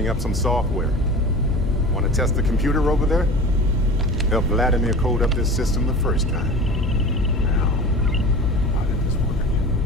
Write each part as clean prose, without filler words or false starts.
Starting up some software. Want to test the computer over there? Help Vladimir code up this system the first time. Now, how did this work again?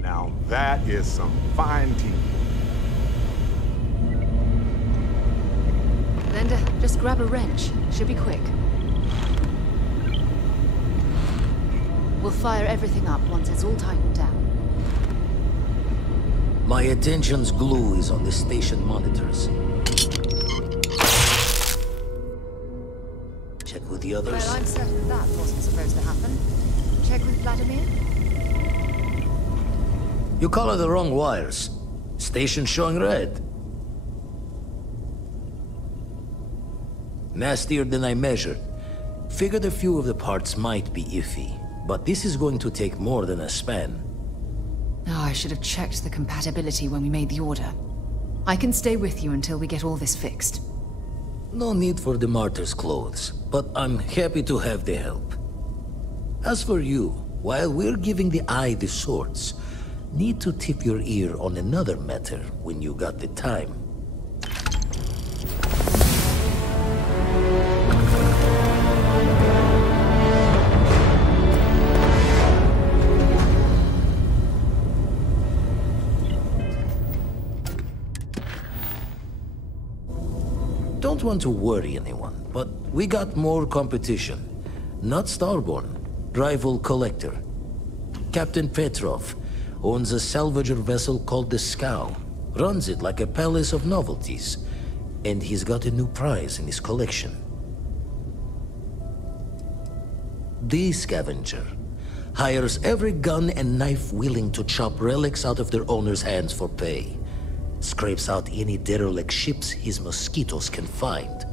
Now that is some fine teamwork. Linda, just grab a wrench. Should be quick. We'll fire everything up once it's all tightened down. My attention's glue is on the station monitors. Check with the others. Well, I'm certain that wasn't supposed to happen. Check with Vladimir? You color the wrong wires. Station showing red. Nastier than I measured. Figured a few of the parts might be iffy, but this is going to take more than a span. Oh, I should have checked the compatibility when we made the order. I can stay with you until we get all this fixed. No need for the martyr's clothes, but I'm happy to have the help. As for you, while we're giving the eye the swords, need to tip your ear on another matter when you got the time. Don't want to worry anyone, but we got more competition. Not Starborn, rival collector. Captain Petrov owns a salvager vessel called the Scow. Runs it like a palace of novelties. And he's got a new prize in his collection. The Scavenger hires every gun and knife willing to chop relics out of their owner's hands for pay. Scrapes out any derelict ships his mosquitoes can find.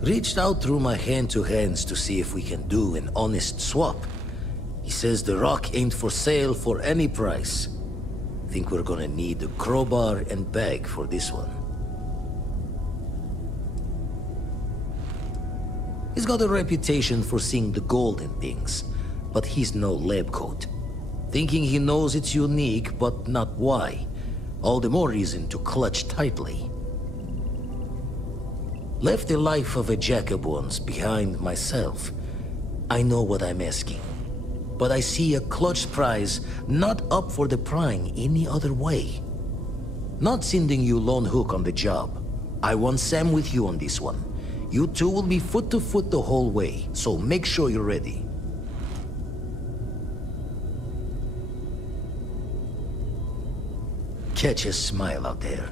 Reached out through my hand-to-hands to see if we can do an honest swap. He says the rock ain't for sale for any price. Think we're gonna need a crowbar and bag for this one. He's got a reputation for seeing the gold in things, but he's no lab coat. Thinking he knows it's unique, but not why. All the more reason to clutch tightly. Left the life of a Jacobons behind myself. I know what I'm asking. But I see a clutch prize not up for the prying any other way. Not sending you lone hook on the job. I want Sam with you on this one. You two will be foot to foot the whole way, so make sure you're ready. Catch a smile out there.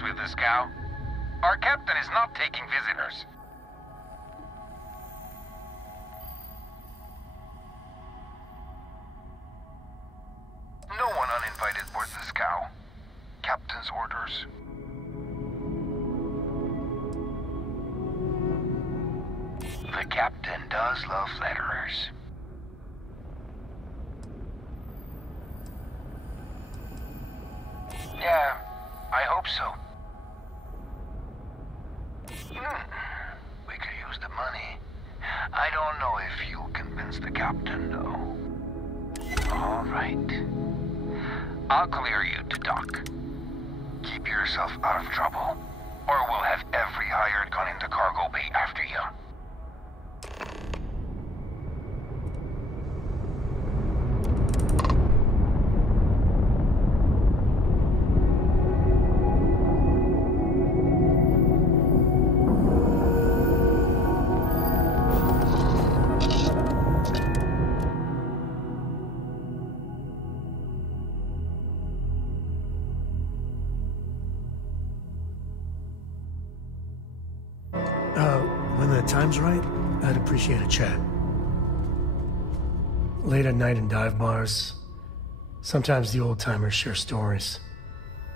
With the Scow. Our captain is not taking visitors. No one uninvited boards the Scow. Captain's orders. The captain does love flatterers. Yeah, I hope so. We could use the money. I don't know if you'll convince the captain, though. All right. I'll clear you to dock. Keep yourself out of trouble, or we'll have every hired gun in the cargo bay after you. time's right, I'd appreciate a chat. Late at night in dive bars, sometimes the old-timers share stories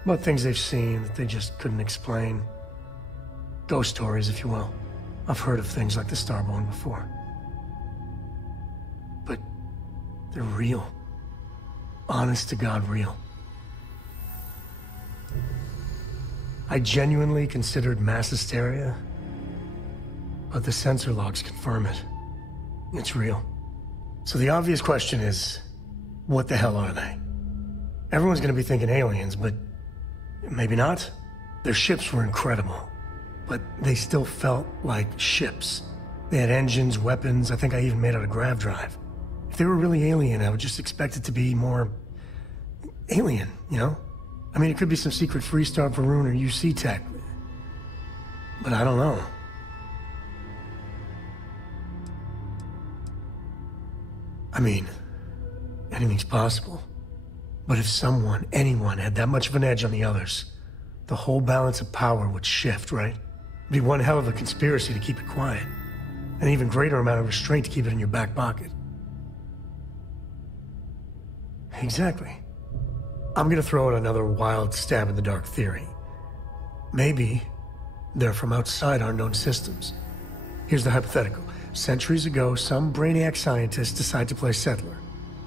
about things they've seen that they just couldn't explain. Ghost stories, if you will. I've heard of things like the Starborn before. But they're real. Honest to God, real. I genuinely considered mass hysteria, but the sensor logs confirm it. It's real. So the obvious question is, what the hell are they? Everyone's gonna be thinking aliens, but maybe not. Their ships were incredible, but they still felt like ships. They had engines, weapons, I think I even made out a grav drive. If they were really alien, I would just expect it to be more alien, you know? I mean, it could be some secret Freestar, Varun, or UC tech, but I don't know. I mean, anything's possible. But if someone, anyone, had that much of an edge on the others, the whole balance of power would shift, right? It'd be one hell of a conspiracy to keep it quiet. An even greater amount of restraint to keep it in your back pocket. Exactly. I'm gonna throw out another wild stab in the dark theory. Maybe they're from outside our known systems. Here's the hypothetical. Centuries ago, some brainiac scientists decide to play settler.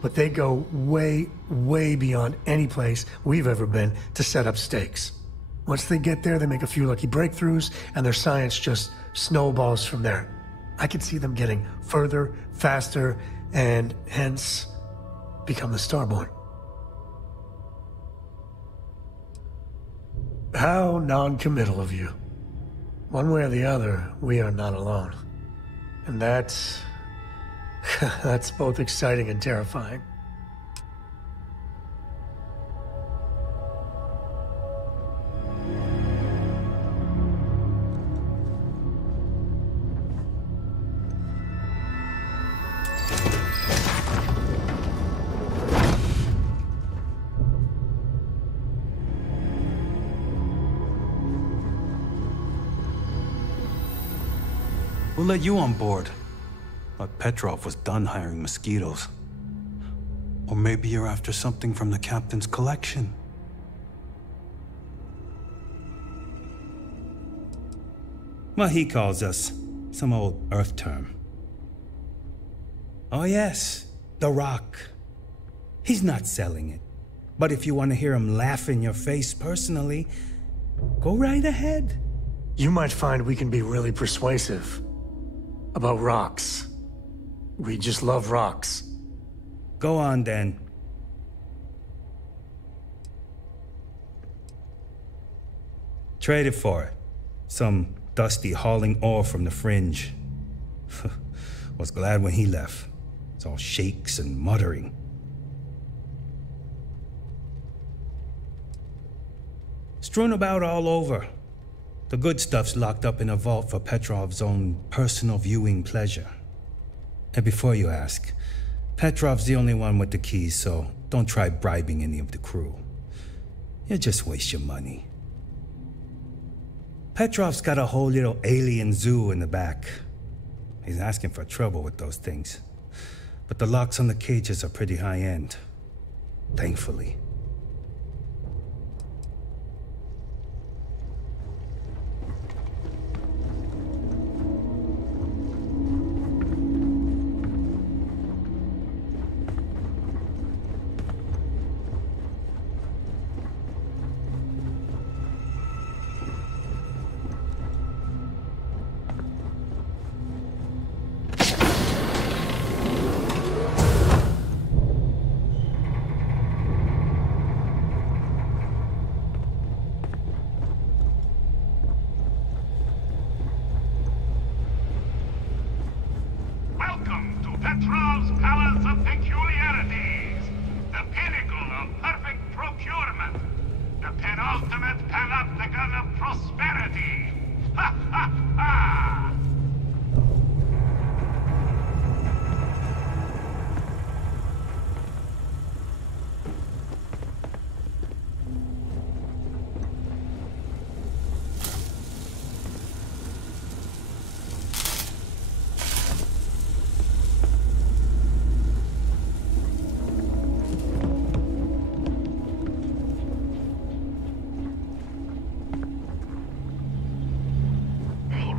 But they go way, way beyond any place we've ever been to set up stakes. Once they get there, they make a few lucky breakthroughs, and their science just snowballs from there. I could see them getting further, faster, and hence, become the Starborn. How non-committal of you. One way or the other, we are not alone. And that's both exciting and terrifying. We'll let you on board. But Petrov was done hiring mosquitoes. Or maybe you're after something from the captain's collection. Well, he calls us some old Earth term. Oh yes, the Rock. He's not selling it. But if you want to hear him laugh in your face personally, go right ahead. You might find we can be really persuasive. About rocks. We just love rocks. Go on, then. Trade it for it. Some dusty hauling ore from the fringe. Was glad when he left. It's all shakes and muttering. Strewn about all over. The good stuff's locked up in a vault for Petrov's own personal viewing pleasure. And before you ask, Petrov's the only one with the keys, so don't try bribing any of the crew. You'll just waste your money. Petrov's got a whole little alien zoo in the back. He's asking for trouble with those things. But the locks on the cages are pretty high-end. Thankfully. Welcome to Petrov's Palace of Peculiarities, the pinnacle of perfect procurement, the penultimate panopticon of prosperity. Ha ha ha!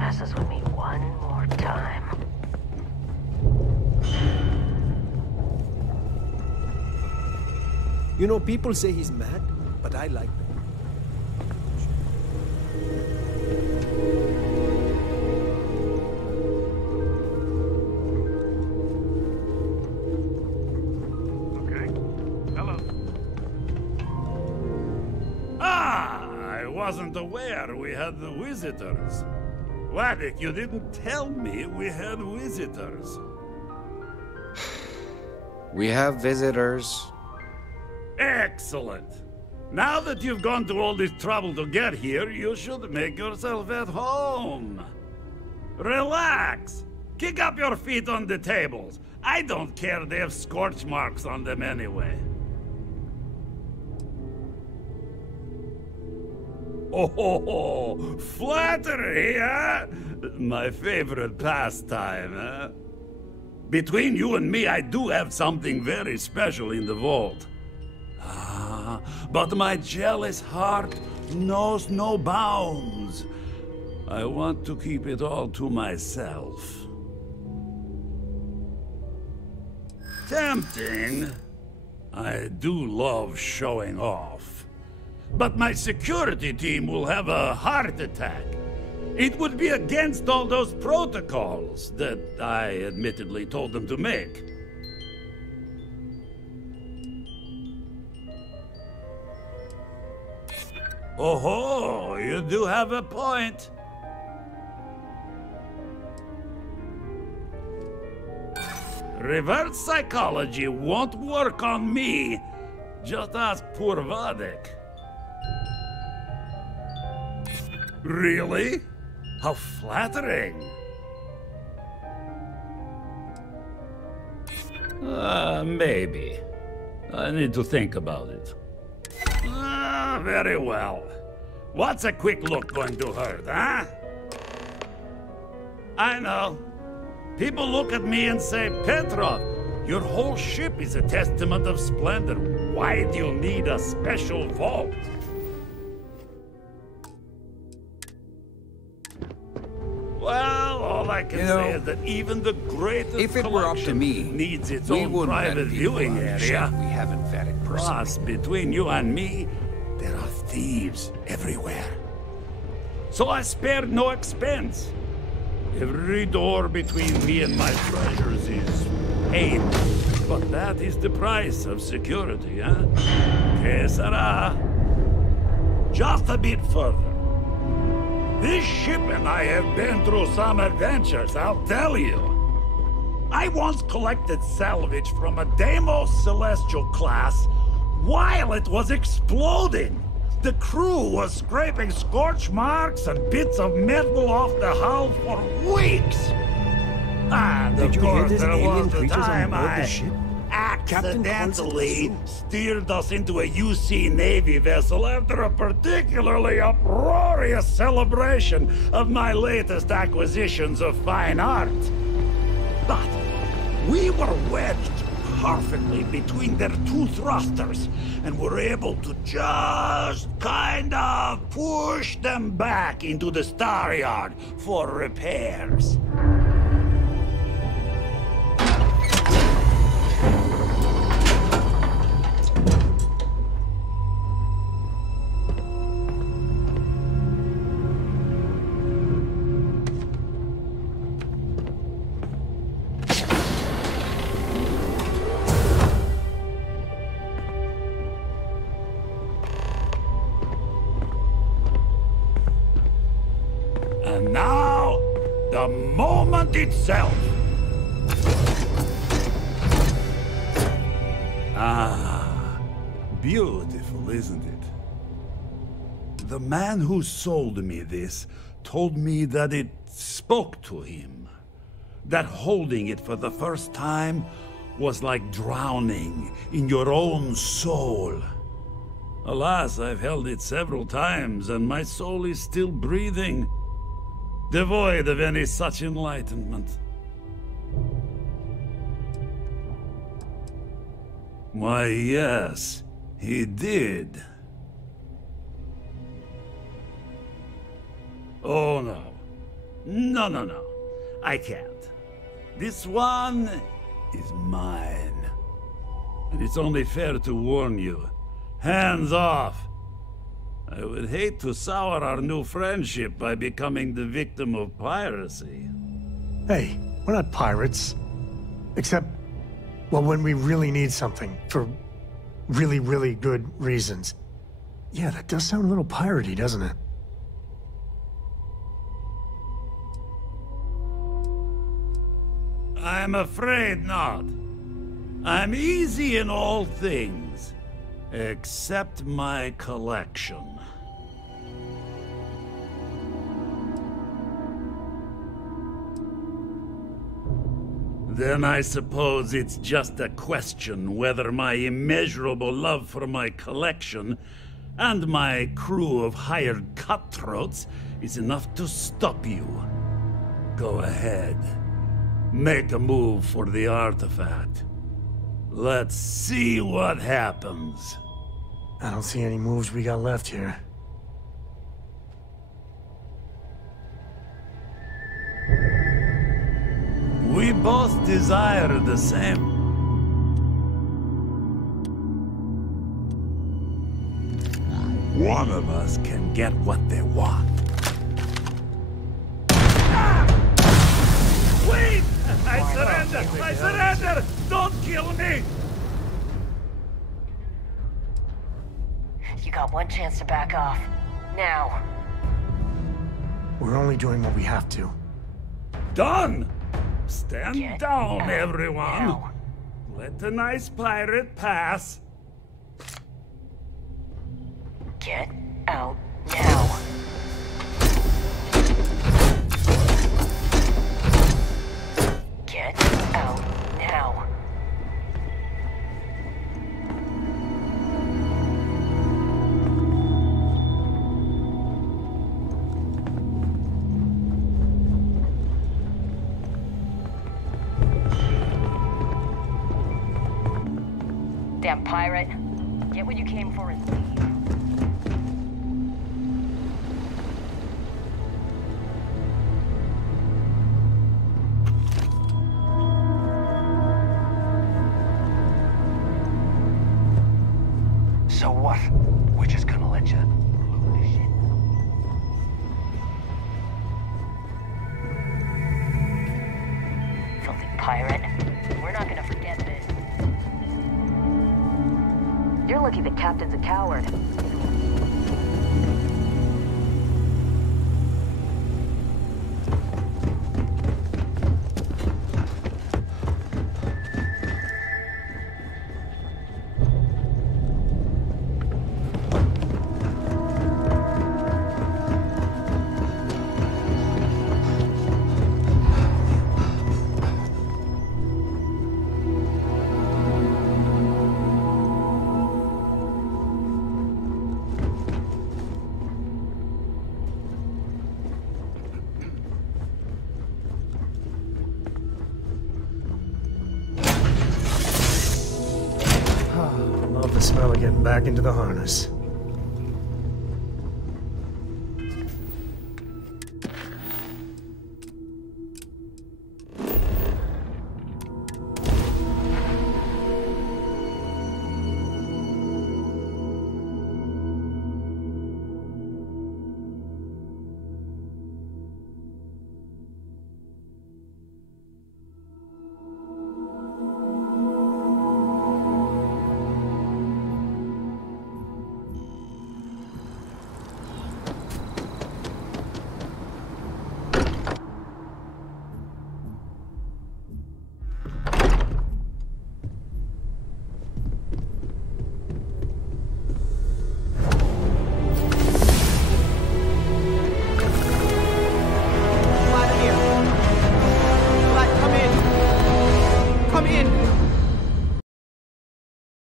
messes with me one more time. You know, people say he's mad, but I like that. Okay. Hello. Ah, I wasn't aware we had the visitors. Waddick, you didn't tell me we had visitors. We have visitors. Excellent. Now that you've gone to all this trouble to get here, you should make yourself at home. Relax. Kick up your feet on the tables. I don't care they have scorch marks on them anyway. Oh, flattery, huh? My favorite pastime, huh? Between you and me, I do have something very special in the vault. Ah, but my jealous heart knows no bounds. I want to keep it all to myself. Tempting. I do love showing off. But my security team will have a heart attack. It would be against all those protocols that I admittedly told them to make. Oh, you do have a point. Reverse psychology won't work on me. Just ask poor Waddick. Really? How flattering. Maybe. I need to think about it. Very well. What's a quick look going to hurt, huh? I know. People look at me and say, Petrov, your whole ship is a testament of splendor. Why do you need a special vault? Well, all I can say is that even the greatest if it were up to me, needs its we own wouldn't private let people viewing on the area. ship we haven't vetted personally. Plus, between you and me, there are thieves everywhere. So I spared no expense. Every door between me and my treasures is paid. But that is the price of security, huh? Que sera? Just a bit further. This ship and I have been through some adventures, I'll tell you. I once collected salvage from a Deimos Celestial class while it was exploding. The crew was scraping scorch marks and bits of metal off the hull for weeks. And Did of you hear course, there's there alien was the creatures on time board the I ship? accidentally steered us into a UC Navy vessel after a particularly uproarious celebration of my latest acquisitions of fine art. But we were wedged perfectly between their two thrusters and were able to just kind of push them back into the star yard for repairs. And now, the moment itself. Ah, beautiful, isn't it? The man who sold me this told me that it spoke to him. That holding it for the first time was like drowning in your own soul. Alas, I've held it several times, and my soul is still breathing, devoid of any such enlightenment. Why, yes, he did. Oh no. No, no, no. I can't. This one is mine. And it's only fair to warn you. Hands off! I would hate to sour our new friendship by becoming the victim of piracy. Hey, we're not pirates. Except, well, when we really need something for really, really good reasons. Yeah, that does sound a little piratey, doesn't it? I'm afraid not. I'm easy in all things, except my collection. Then I suppose it's just a question whether my immeasurable love for my collection and my crew of hired cutthroats is enough to stop you. Go ahead. Make a move for the artifact. Let's see what happens. I don't see any moves we got left here. We both desire the same. One of us can get what they want. Wait! I surrender! I surrender! Don't kill me! You got one chance to back off. Now. We're only doing what we have to. Done! Stand down, out everyone! now. Let the nice pirate pass. Get out now. Get out now. Damn pirate. Get what you came for and leave. So what? We're just gonna let you loot this shit. Filthy pirate. We're not gonna forget this. You're lucky the captain's a coward. Love the smell of getting back into the harness.